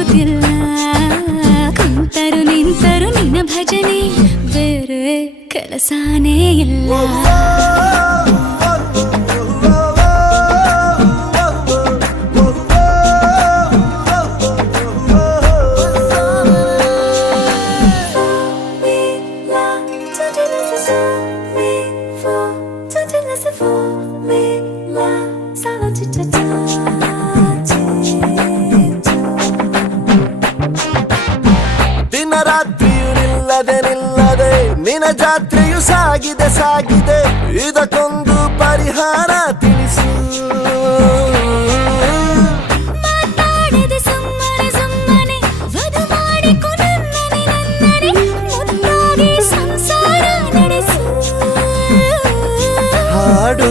ಆಗುತ್ತಿಲ್ಲ ಕುಂತರು ನಿಂತರು ನಿನ್ನ ಭಜನೆ ಬೇರೆ ಕೆಲಸನೇ ಇಲ್ಲ ದಿನ ರಾತ್ರಿಯು ನಿಲ್ಲದೆ ನಿನ್ನ ಜಾತ್ರೆಯು ಸಾಗಿದೆ ಇದಕ್ಕೊಂದು ಪರಿಹಾರ ತಿಳಿಸು ಮಾತಾಡದೆ ಸುಮ್ಮನೆ ವಧು ಮಾಡಿಕೊ ನನ್ನನೆ ಮುದ್ದಾಗಿ ಸಂಸಾರ ನಡೆಸು ಹಾಡು